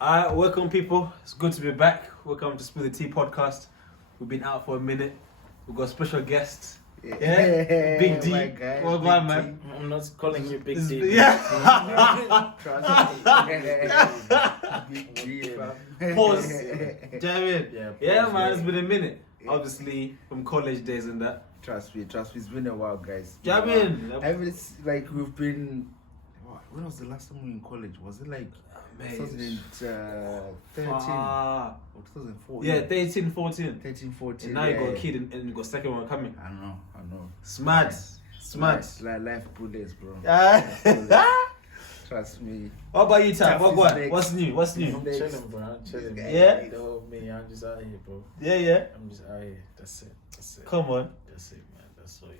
Alright, welcome people. It's good to be back. Welcome to Spill the Tea podcast. We've been out for a minute. We've got special guests. Yeah, Big D. Well done, man. I'm not calling you Big D. Yeah. Big D, fam. Pause. Jamin. Yeah, pause, man. It's been a minute. Obviously, from college days and that. Trust me, it's been a while, guys. Jamin. We've been. When was the last time we were in college? Was it like 2013 or 2014? Yeah, 13, 14. 13, 14. And now you got a kid and you got second one coming. I know. Smart. Like life bullets, bro. Trust me. What about you, Ty? Tough What? is What's new? I'm chilling, bro. I'm chilling. Yeah? The whole me, I'm just out here, bro. Yeah. I'm just out here. That's it. Come on. That's it, man. That's all,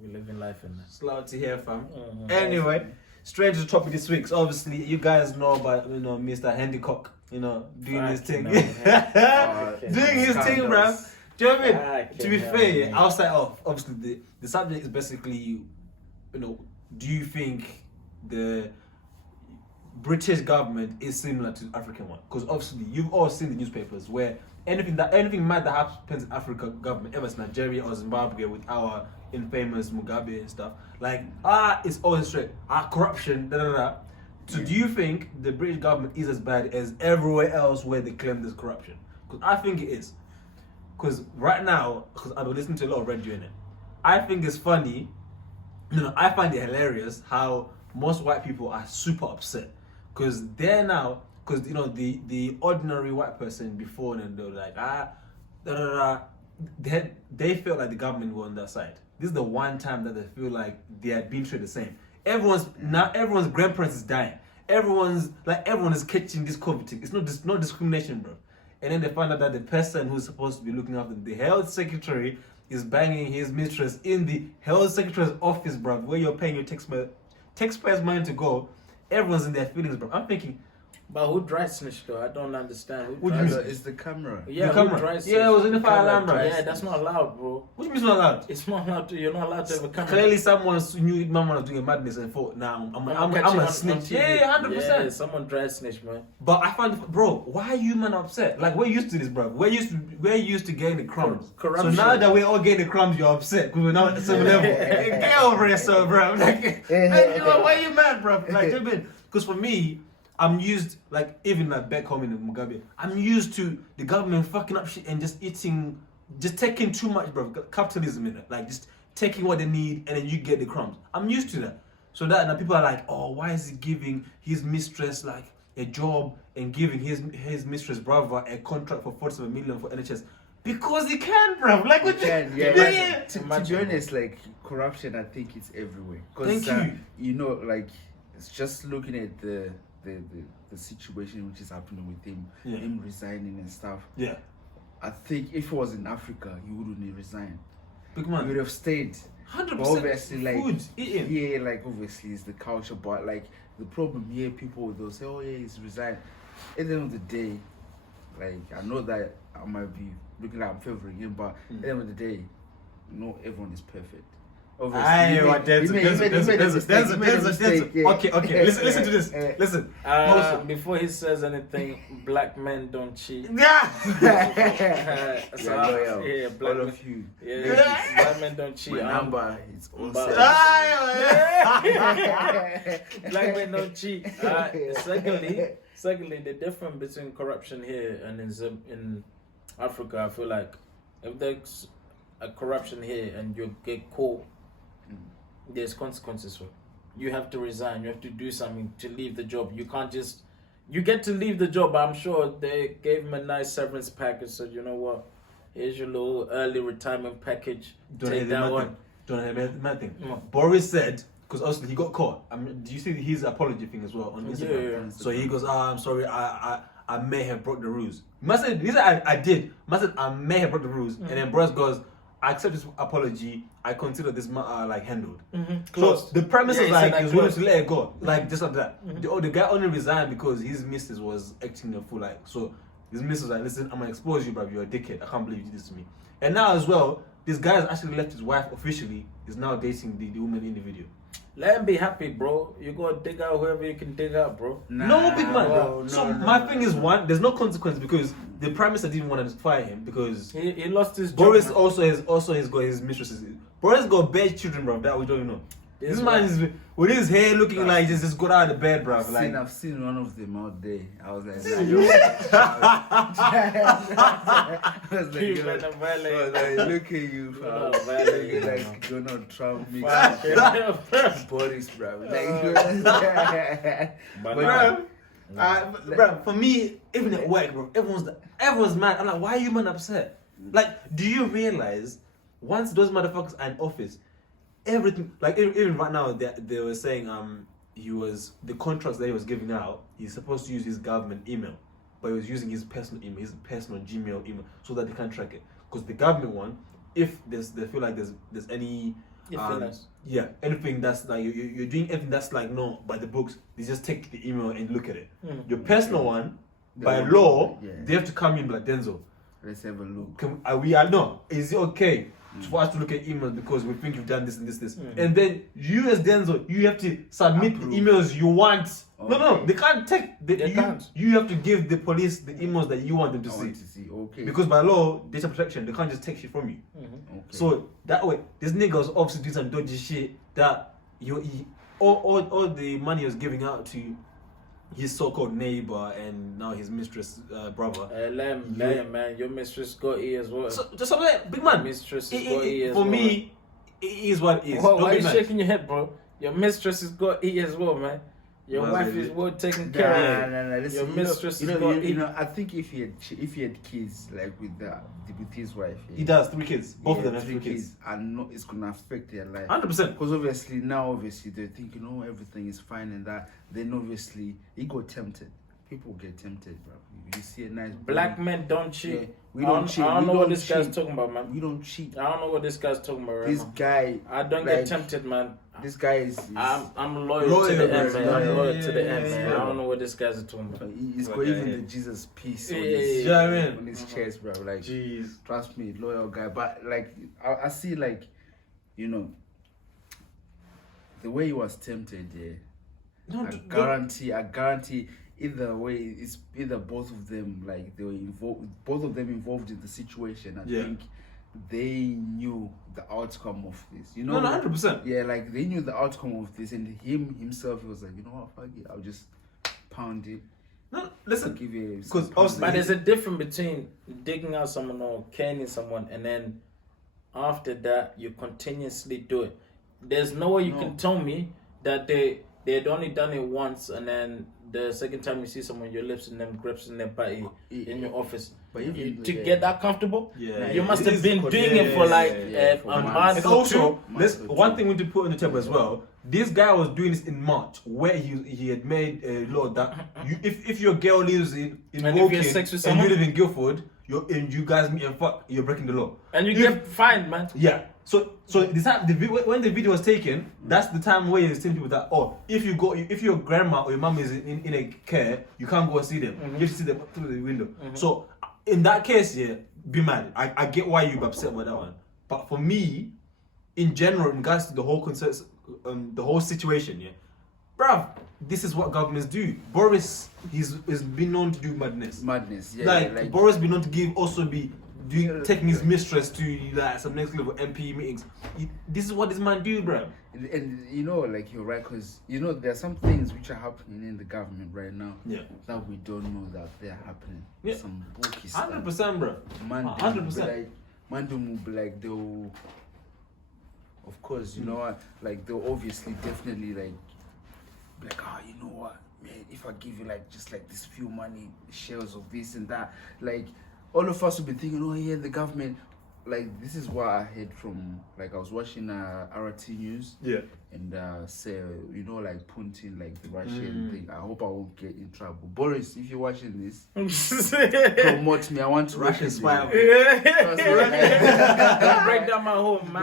we live in life in It's loud to hear, fam. Mm-hmm. Anyway, straight to the topic this week. So obviously, you guys know about Mr. Handycock, doing his thing. Doing his thing, bro. Do you know what I mean? To be fair, I'll start off. Obviously, the subject is basically, do you think the British government is similar to the African one? Because obviously, you've all seen the newspapers where anything mad that happens in Africa government, ever since Nigeria or Zimbabwe with our infamous Mugabe and stuff, it's always straight, corruption, So do you think the British government is as bad as everywhere else where they claim there's corruption? Because I think it is. Because right now, because I've been listening to a lot of radio in it, I think it's funny, I find it hilarious how most white people are super upset. Because they're now, the ordinary white person before, and they were like, they felt like the government were on their side. This is the one time that they feel like they are being treated the same. Everyone's grandparents is dying. Everyone is catching this COVID thing. It's no discrimination, bro. And then they find out that the person who's supposed to be looking after the health secretary is banging his mistress in the health secretary's office, bro, where you're paying your taxpayers' money to go. Everyone's in their feelings, bro. I'm thinking, but who dry snitched though? I don't understand. What do you mean? It's the camera. Yeah, the camera. Yeah, it was in the fire alarm, bro. Yeah, that's not allowed, bro. What do you mean it's not allowed? It's not allowed you're not allowed to have a camera. Clearly someone knew Mama was doing a madness and thought, I'm a snitch. Yeah, 100%. Yeah, someone dry snitch, man. But I find, bro, why are you man upset? Like, we're used to this, bro. We're used to getting the crumbs. Corruption. So now that we're all getting the crumbs, you're upset because we're not at the same level. Get over it, so, bro. Like, why are you mad, bro? Like, because for me, I'm used, even back home in Mugabe, I'm used to the government fucking up shit and just taking too much, bro. Capitalism in it. Just taking what they need and then you get the crumbs. I'm used to that. So that now people are like, oh, why is he giving his mistress a job and giving his mistress, brother, a contract for 47 million for NHS? Because he can, bro. What you can, yeah. To be honest, corruption, I think it's everywhere. Thank you. It's just looking at the situation which is happening with him, him resigning and stuff. Yeah. I think if it was in Africa, he wouldn't have resigned. Big man. He would have stayed. 100%. But obviously, food, eating. Yeah, obviously it's the culture, but the problem here, people they'll say, oh yeah, he's resigned. At the end of the day, I know that I might be looking like I'm favoring him, but at the end of the day, not everyone is perfect. Okay, listen to this. Listen. Before he says anything, black men don't cheat. Yeah. All of you. Yeah, black men don't cheat. My number is on Black men don't cheat. Secondly, the difference between corruption here and in Africa, I feel like if there's a corruption here and you get caught, there's consequences for it. You have to resign. You have to do something to leave the job. You can't just. You get to leave the job. I'm sure they gave him a nice severance package. So you know what? Here's your little early retirement package. Take that one. Don't have that thing. Boris said, because obviously he got caught. Do you see his apology thing as well on Instagram? Yeah. So he goes, I'm sorry. I may have broke the rules. I did. I may have broke the rules. And then Boris goes, I accept this apology. I consider this matter handled. So the premise is he's willing to let it go, just like that. The guy only resigned because his missus was acting a fool. So his missus was like, listen, I'm gonna expose you, bro. You're a dickhead. I can't believe you did this to me. And now as well, this guy has actually left his wife officially. Is now dating the woman in the video. Let him be happy, bro. You go dig out whoever you can dig out, bro. No, big man. bro, So no, my thing is one, there's no consequence because the prime minister didn't want to fire him because He lost his Boris job, also has got his mistresses. Boris got bad children, bro. That we don't even know. This man is with his hair looking like he just got out of bed, bro. I've seen one of them out there. I was like, look at you, fam. Like Donald Trump mixed Boris, bro. Bro, for me, even at work, bro, everyone's mad. I'm like, why are you man upset? Like, do you realize once those motherfuckers are in office, everything, like even right now, they were saying the contracts that he was giving out, he's supposed to use his government email, but he was using his personal email, his personal Gmail email, so that they can track it. Because the government one, if they feel like there's any anything that's like you're doing anything that's like no by the books, they just take the email and look at it. Your personal one, by law, they have to come in like Denzel. Let's have a look. Is it okay for us to look at emails because we think you've done this and this? And then you as Denzel, you have to submit the emails you want. Okay. No, they can't take you have to give the police the emails that you want them to see. Okay. Because by law, data protection, they can't just take shit from you. Okay. So that way, this nigga was obviously doing some dodgy shit that all the money he was giving out to his so-called neighbor and now his mistress brother. Let him, man. Your mistress got E as well. So just something like, big man. Mistress has got E as for well. me, it is what it is. Why are you shaking your head, bro? Your mistress has got E as well, man. Your wife is well taken care of. Nah. Listen, your mistress has got E. I think if he had kids like with his wife, he does 3 kids. Both of them have 3 kids. And no, it's gonna affect their life. 100%. Because obviously they think everything is fine and that. Then obviously he got tempted. People get tempted, bro. You see a nice black men don't cheat. Yeah, we don't cheat. I don't know what this guy's talking about, man. We don't cheat. I don't know what this guy's talking about. This guy. I don't get tempted, man. This guy is I'm loyal to the end, man. I'm loyal to the end, man. Yeah. I don't know what this guy's talking about. He's got even the Jesus piece on his chest, bro. Like, jeez. Trust me, loyal guy. But like, I see, like, the way he was tempted. Yeah, I guarantee. Either way, it's either both of them, like they were involved. Both of them involved in the situation. I think they knew the outcome of this. No, 100%. Yeah, like they knew the outcome of this, and himself, he was like, what, fuck it, I'll just pound it. No, listen, because but there's a difference between digging out someone or caning someone, and then after that you continuously do it. There's no way you can tell me that they had only done it once, and then the second time you see someone, your lips and them grips in their body in your office. But to get that comfortable, you must have been doing it for like a month. And also, one thing we need to put on the table as well. This guy was doing this in March, where he had made a law that if your girl lives in Woking and you live in Guildford, and you guys meet and fuck, you're breaking the law. And you get fined, man. Yeah. So this time, when the video was taken, that's the time where he's telling people that if your grandma or your mom is in a care, you can't go and see them. You have to see them through the window. So in that case, be mad. I get why you're upset with that one. But for me, in general, in regards to the whole the whole situation, bruv, this is what governments do. Boris, he's been known to do madness. Like Boris been known to taking his mistress to like some next level MP meetings. This is what this man do, bro. And like you're right, because there are some things which are happening in the government right now that we don't know that they're happening. Some booky stuff. 100%, bro. 100%. Man will be like they'll. Of course, like they'll obviously definitely like you know what, man, if I give you like just like this few money shares of this and that, like all of us will be thinking, the government, like this is what I heard from, like I was watching RT News, and say like Putin, like the Russian thing. I hope I won't get in trouble. Boris, if you're watching this, promote me. I want to Russian spy. Don't break down my home, man.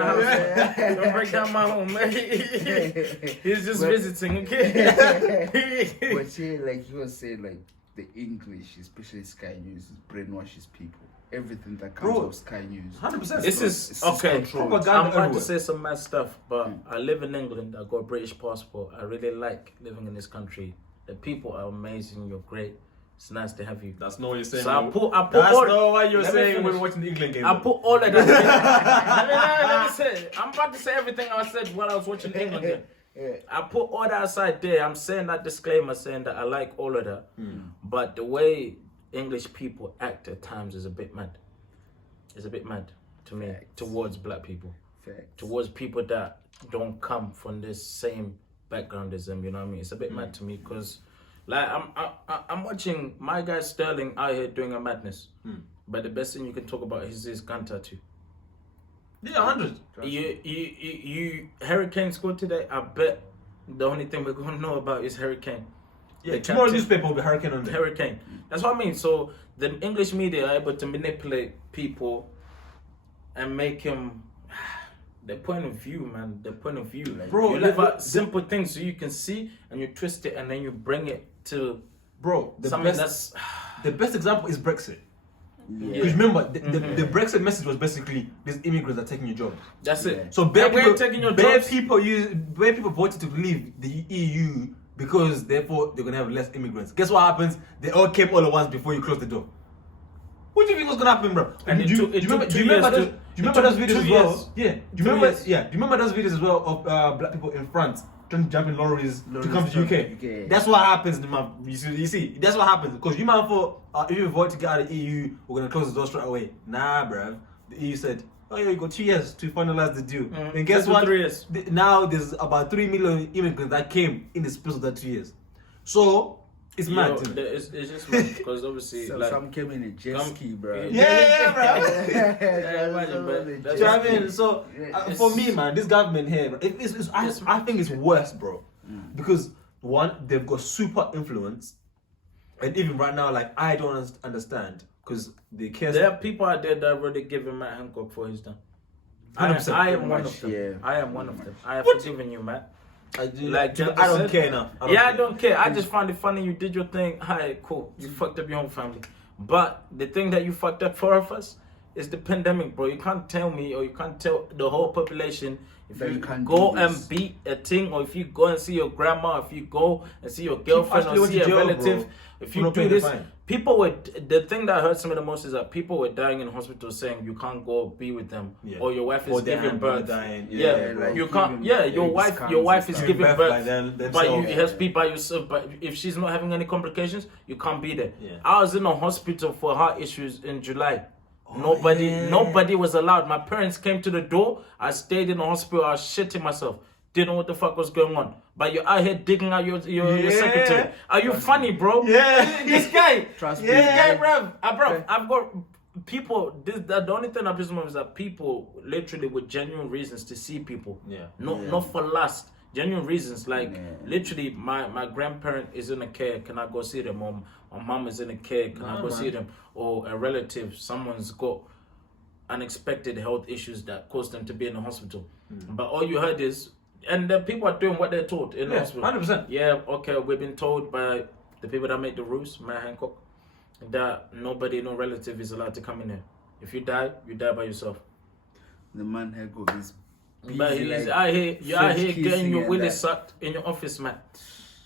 Don't break down my home, man. He's just visiting, okay? But like he was saying, like the English, especially Sky News, brainwashes people. everything that comes Bro, out of Sky News. 100%. This is okay. Propaganda I'm about everywhere. to say some mad stuff, but I live in England. I got a British passport. I really like living in this country. The people are amazing. You're great. It's nice to have you. That's not what you're saying. So I put That's all, not what you're let me saying when finish. we're watching the England game. I put all of that. let me say. I'm about to say everything I said while I was watching the England game. Yeah. I put all that aside there. I'm saying that disclaimer, saying that I like all of that, but the way English people act at times is a bit mad. It's a bit mad to me towards black people, towards people that don't come from this same background as them. You know what I mean? It's a bit mad to me because, like, I'm watching my guy Sterling out here doing a madness, but the best thing you can talk about is his gun tattoo. Yeah, 100. You Hurricane scored today. I bet the only thing we're gonna know about is Hurricane. Yeah, tomorrow's newspaper will be Hurricane on there. Hurricane. That's what I mean. So the English media are able to manipulate people and make them their point of view, man. Their point of view. Like, bro, you live out simple things so you can see and you twist it and then you bring it to something that's the best example is Brexit. Yeah. Because remember, the Brexit message was basically these immigrants are taking your jobs. That's it. So we're taking your jobs. people voted to leave the EU because therefore they're gonna have less immigrants. Guess what happens? They all came all at once before you close the door. What do you think was gonna happen, bro? And do you remember those videos as well? Yeah. Do you remember those videos as well of black people in France trying to jump in lorries to come to UK? That's what happens, man. You see, that's what happens because you man thought if you vote to get out of the EU, we're gonna close the door straight away. Nah, bro. The EU said, oh yeah, you got 2 years to finalize the deal. And guess what? 3 years. Now there's about 3 million immigrants that came in the space of that 2 years. So it's mad. It's just mad because obviously some came in a jet ski, bro. Yeah, bro. Imagine, bro. Do you know what I mean? So for me, man, this government here, bro, I think it's worse, bro, because one, they've got super influence, and even right now, like I don't understand because they care. There are people out there that already given Matt Hancock for his done. I 100%. am one of them. Yeah. I am one of them. I have forgiven you, Matt. I do, Like, I don't care now. I don't care. I just found it funny. You did your thing. Alright, cool. You fucked up your own family. But the thing that you fucked up for us is the pandemic, bro. You can't tell me or you can't tell the whole population if you go and beat a thing or if you go and see your grandma, if you go and see your girlfriend or see a relative, bro. if you do this, people were, the thing that hurts me the most is that people were dying in hospitals saying you can't go be with them or your wife is giving birth. Dying. Like you can't. Yeah, your wife is giving birth, but you have to be by yourself. But if she's not having any complications, you can't be there. Yeah. I was in a hospital for heart issues in July. Nobody was allowed. My parents came to the door. I stayed in the hospital. I was shitting myself. Didn't know what the fuck was going on. But you're out here digging out your secretary. Are you funny, bro? Yeah. This guy. Trust me. This guy, bro. I've got people. The only thing that pisses me off is that people literally with genuine reasons to see people. Yeah. Not for lust. Genuine reasons. Like literally, my grandparent is in a care. Can I go see them? Or my mom is in a care. Can I go see them? Or a relative, someone's got unexpected health issues that caused them to be in the hospital. But all you heard is, and the people are doing what they're told in the hospital. 100%. Yeah, okay, we've been told by the people that made the rules, Matt Hancock, that nobody, no relative is allowed to come in here. If you die by yourself. The man Hancock is busy, But he's like, out here, you're out here getting your willy that. sucked in your office, man.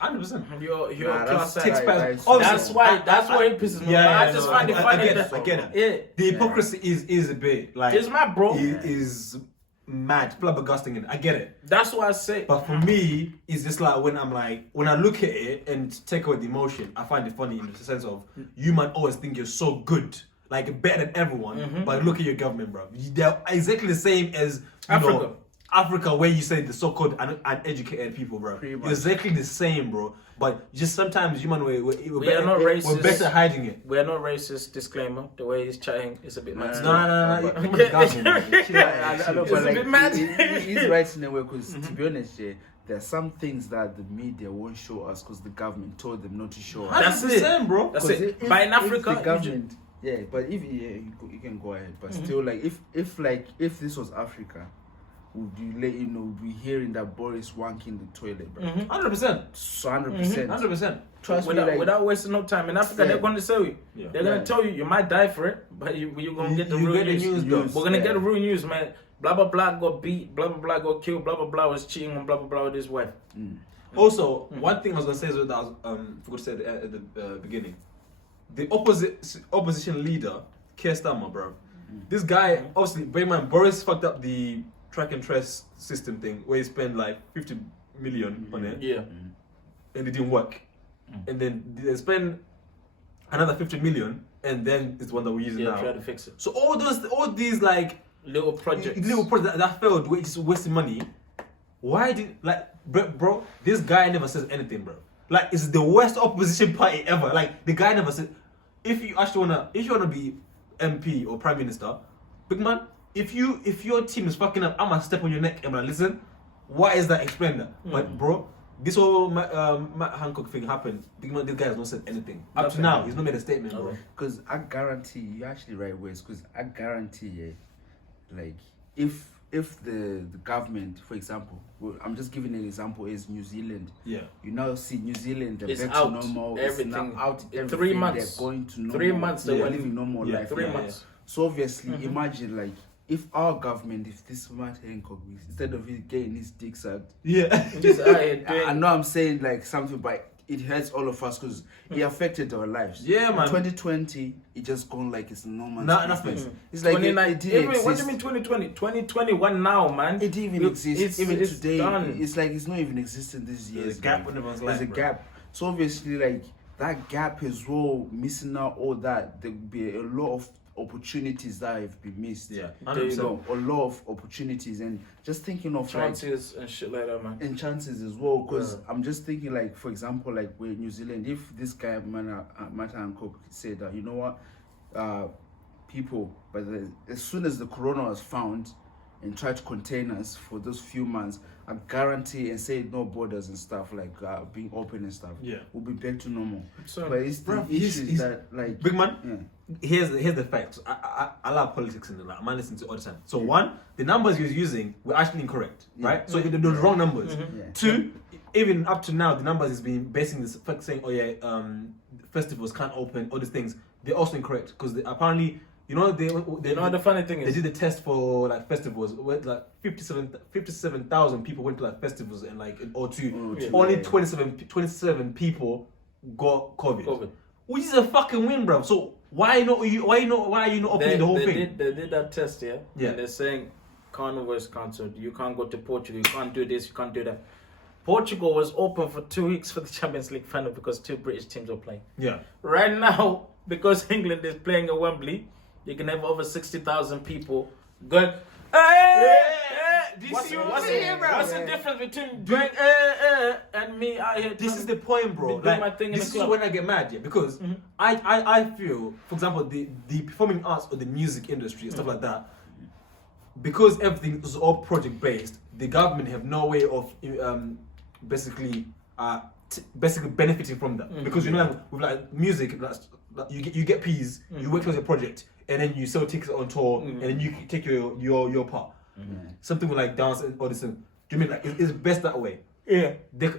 100%. You're Nah, class that's act. tight. That's why it pisses me off. I just find it funny. I get it. Yeah. The hypocrisy is a bit like It's mad, bro. It is mad, flabbergasting it. I get it. That's what I say. But for me, it's just like when I look at it and take away the emotion, I find it funny in the sense of you might always think you're so good, like better than everyone, but look at your government, bro. They're exactly the same as Africa, where you say the so-called uneducated people, bro. You're exactly the same, bro. But just sometimes human we're not racist. We're better hiding it. We're not racist. Disclaimer: the way he's chatting is a bit mad. No. It's a bit mad. He's right in a way because, to be honest, there are some things that the media won't show us because the government told them not to show us. That's the it. same, bro. That's it. But in Africa, the government, but if you can go ahead, but still, like if this was Africa, would you let you know, would be hearing that Boris wanking the toilet, bro. 100%. So 100%. 100%. Trust me, Without wasting no time. In Africa, they're going to tell you. Yeah. They're going to tell you might die for it, but you're going to get the real news. We're going to get the real news, man. Blah, blah, blah got beat, blah, blah, blah got killed, blah, blah, blah was cheating on blah, blah, blah with his wife. Also, one thing I was going to say is that I forgot to say at the beginning. The opposition leader, Keir Starmer, bro. This guy, obviously, Boris fucked up the track and trace system thing where he spent like 50 million on it. Yeah. And it didn't work. And then they spend another 50 million, and then it's the one that we're using now. Try to fix it. So all these like little projects that failed, which is wasting money. Why did bro? This guy never says anything, bro. Like, it's the worst opposition party ever. Like, the guy never said. If you wanna be MP or Prime Minister, big man, if your team is fucking up, I'ma step on your neck and be like, listen, why is that? Explain that. But bro, this whole Matt Hancock thing happened. Big man, this guy has not said anything. Up to now, he's not made a statement, bro. Because I guarantee, you're actually right, Wes, because I guarantee, like, if the government, for example, I'm just giving an example, is New Zealand. Yeah. You now see New Zealand, they're It's back out, to normal. everything. It's now out. In Everything. 3 months. They're going to normal. 3 months They're they went. living normal life. 3 months. So obviously, imagine, like, if our government, if this Matt Hancock, instead of him getting his dick sucked, Just out here doing. I know I'm saying like something, but it hurts all of us because it affected our lives. Yeah, man. 2020, it just gone like it's normal. Nothing. It's like it didn't What do exist. you mean 2020? 2021 now, man. It didn't even exist. Even it's today, done. it's like it's not even existing this year. There's a gap in everyone's life, There's a bro. gap. So obviously, like that gap as well, missing out all that, there will be a lot of opportunities that have been missed. Yeah, There you 100%. go. A lot of opportunities, and just thinking of like Chances and shit like that, man. and chances as well, because I'm just thinking, like, for example, like with New Zealand, if this guy Matt Hancock said that, you know what, people, but as soon as the corona was found and tried to contain us for those few months, I guarantee, and say no borders and stuff, like being open and stuff, we'll be back to normal. So, But it's the bruv, issue he's- that, like, Big man, yeah. here's the facts. I love politics and like, I'm listening to all the time. So one, the numbers he was using were actually incorrect, right? So they're the wrong numbers. Yeah. Two, even up to now, the numbers he's been basing this fact saying, oh yeah, festivals can't open, all these things. They're also incorrect because apparently, you know, they you know what the funny thing they is? did the test for like festivals where like 57,000 people went to like festivals and like in O2. Only 27 people got COVID. Which is a fucking win, bro. So why are you not opening the whole thing? They did that test, yeah? Yeah. And they're saying Carnival is cancelled. You can't go to Portugal. You can't do this. You can't do that. Portugal was open for 2 weeks for the Champions League final because 2 British teams were playing. Yeah. Right now, because England is playing at Wembley, you can have over 60,000 people going. What's the difference between going and me out here? This is the point, bro. Doing my thing in this the is club. when I get mad, yeah, because I feel, for example, the performing arts or the music industry and stuff like that, because everything is all project based, the government have no way of basically benefiting from that. Because you know, like, with like music, like, you get P's, you work towards a project, and then you sell tickets on tour, and then you take your part. Something with like dance and all this. Do you mean like it's best that way? Yeah.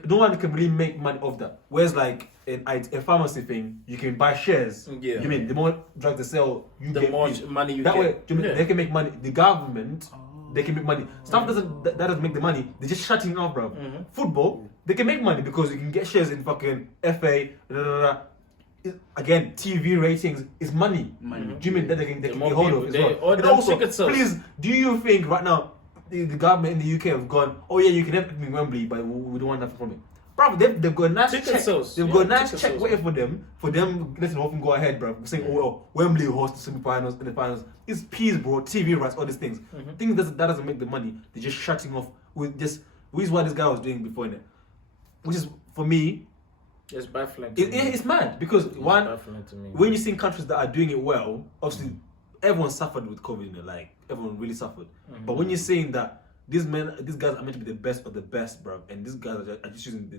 No one can really make money off that. Whereas like a pharmacy thing, you can buy shares. Yeah. You mean the more drugs they sell, The get more fees. money you that get. way, do you mean they can make money? The government, they can make money. Stuff that doesn't make the money. They're just shutting off, bro. Football, they can make money because you can get shares in fucking FA. Again, TV ratings is money. Do you mean that they can get hold of as well? And also, please, do you think right now the government in the UK have gone, oh yeah, you can have me in Wembley, but we don't want nothing from it? Bro, they've got a nice Ticket check. sales. They've got a nice check waiting for them letting the whole thing go ahead, bro. Saying, oh well, Wembley hosts the semi-finals and the finals. It's peas, bro. TV rights, all these things. Things that doesn't make the money. They're just shutting off with just. Which is what this guy was doing before, innit? Which is for me. It's baffling. It's mad because one, baffling to me. when you see countries that are doing it well, obviously everyone suffered with COVID, like everyone really suffered. But when you're saying that these guys are meant to be the best of the best, bro, and these guys are just using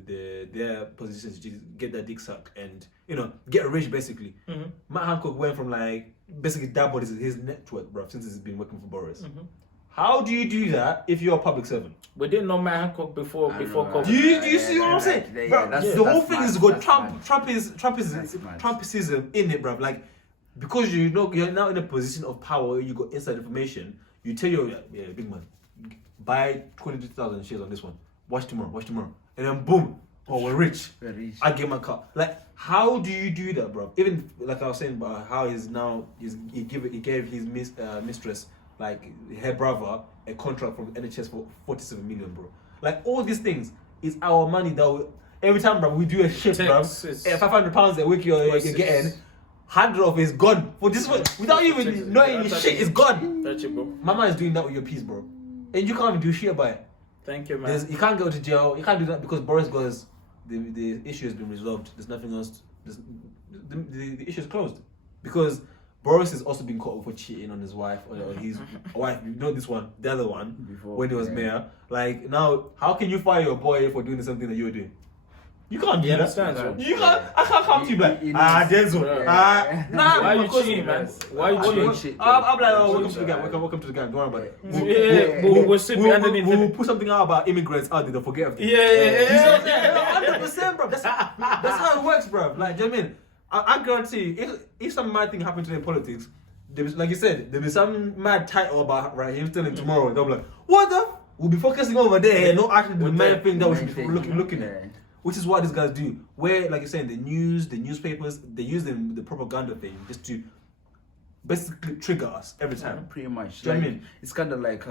their positions to get their dick sucked and get rich basically. Matt Hancock went from like basically doubled his net worth, bro, since he's been working for Boris. How do you do that if you're a public servant? We didn't know Matt Hancock before COVID. Do you see what I'm saying? Bro, the whole thing is good. Trumpism in it, bro. Like, because you're now in a position of power, you got inside information. You tell your big man, buy 22,000 shares on this one. Watch tomorrow, and then boom, we're rich. I get my car. Like, how do you do that, bro? Even like I was saying about how he gave his mistress, like her brother, a contract from NHS for 47 million, bro. Like, all these things is our money that every time, bro, we do a shift, bro. £500 a week you're getting. 100 of it is gone for this one without even knowing shit is gone. That's it, bro. Mama is doing that with your piece, bro, and you can't even do shit about it. Thank you, man. You can't go to jail. You can't do that because Boris goes. The issue has been resolved. There's nothing else. The issue is closed because Boris has also been caught for cheating on his wife or his wife. You know this one, the other one, before, when he was mayor. Like, now, how can you fire your boy for doing something that you're doing? You can't do that. You can't. I can't come to you like, Denzel. Nah, why you cheating, man? Why you cheating? I'm like, welcome to the gang. Welcome to the gang. Don't worry about it. We'll put something out about immigrants out there. Don't forget of them. Yeah. 100%, bro. That's how it works, bro. Like, do you know what I mean? I guarantee if some mad thing happened today in politics, like you said, there'll be some mad title about him telling tomorrow. They'll be like, what the? We'll be focusing over there and not actually the main thing that we should be looking at. Which is what these guys do. Where, like you're saying, the newspapers, they use the propaganda thing just to basically trigger us every time. Pretty much. Do you know what I mean? It's kind of like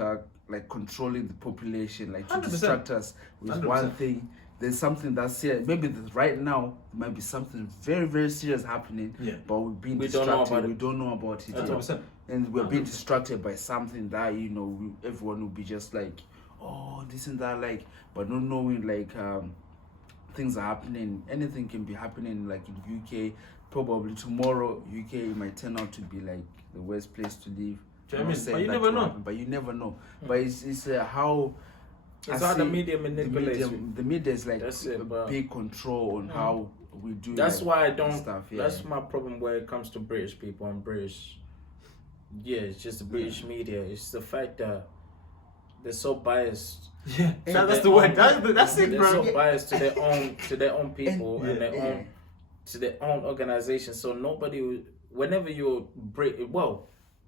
controlling the population, like to 100%. distract us with 100%. One thing. There's something that's here. Maybe right now there might be something very, very serious happening. Yeah. But we're being distracted. We don't know about it. 100%. And we're being distracted by something that everyone will be just like, oh, this and that, like, but not knowing like things are happening. Anything can be happening, like in UK. Probably tomorrow, UK might turn out to be like the worst place to live. But you never know. But you never know. But it's how. It's how the media manipulates. The media is like big control on how we do. That's why I don't. Stuff, That's my problem when it comes to British people and British. Yeah, it's just the British media. It's the fact that they're so biased. Yeah, that's the word. That's it, bro. They're so biased to their own people and their own organization. So nobody, whenever you're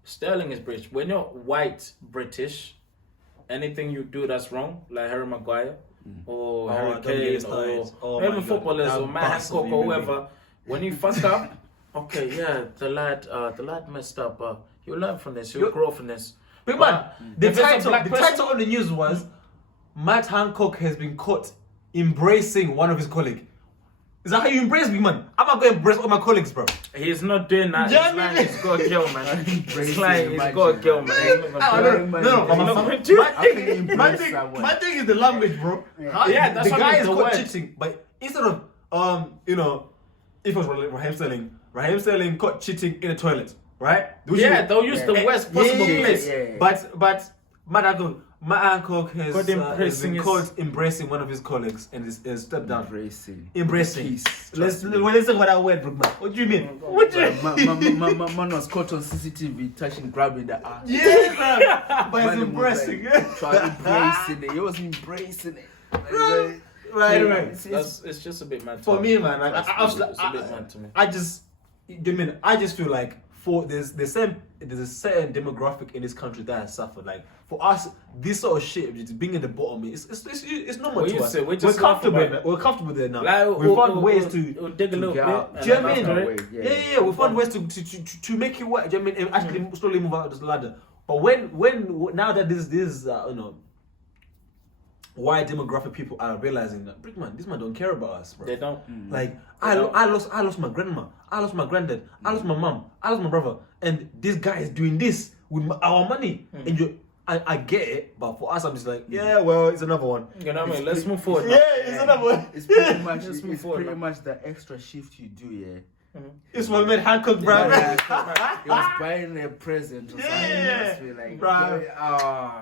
Sterling is British. When you're white British, anything you do that's wrong, like Harry Maguire or Harry Kane or even footballers or Matt Hancock or whoever, when you fuck up, okay, yeah, the lad messed up. You'll learn from this. You'll grow from this. Big man, the title on the news was Matt Hancock has been caught embracing one of his colleagues. Is that how you embrace me, man? I'm not going to embrace all my colleagues, bro. He's not doing that. It's like he's got a girl, man. It's like he's got a girl, man. My thing is the language, bro. Yeah, that's the what guy is the caught word. cheating, but instead of if it was Raheem Sterling caught cheating in the toilet, right? They'll use the worst possible place. But Matt Hancock has been caught embracing one of his colleagues and is stepped down. Embracing. Let's talk about that word, bro. What do you mean? What do you mean? Man was caught on CCTV grabbing the ass. Yeah, but he's embracing. Embracing it. He was embracing it. Right. It's just a bit mad. For me, man, it's a bit mad to me. I just feel like there's a certain demographic in this country that has suffered. Like, for us, this sort of shit, just being in the bottom, it's normal to us. We're comfortable. We're comfortable there now. Like, we found ways to dig a little bit. Do you know what I mean? Yeah. We found ways to make it work. Do you know what I mean? And actually slowly move out of this ladder. But when now that this wide demographic people are realizing that, this man don't care about us, bro. They don't. Like, I lost my grandma, I lost my granddad, I lost my mom, I lost my brother, and this guy is doing this with our money. And I get it, but for us, I'm just like, yeah, well, it's another one. You know what I mean? Let's move forward. Yeah, it's another one. It's pretty much the extra shift you do, yeah. It's what made Hancock, bro. He was buying a present or something. Bro.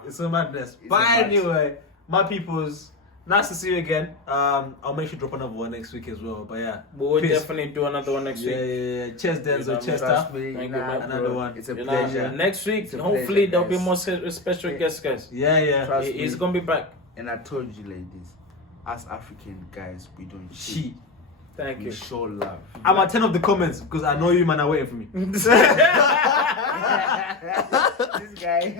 It's a madness. But anyway, my peoples, Nice to see you again. I'll make sure to drop another one next week as well. But yeah, We'll peace. definitely do another one next week. Yeah. Cheers, Denzel. know, Cheers, Trust Taf. me, Thank you, nah, man. Another bro, one. It's a You know, pleasure. next week, It's a hopefully pleasure, there'll be guys. more special guests, guys. Yeah. Trust me. He's gonna be back. And I told you, ladies, as African guys, we don't cheat. Shit. Thank We you. show love. I'm at 10 of the comments because I know you man are waiting for me. This guy.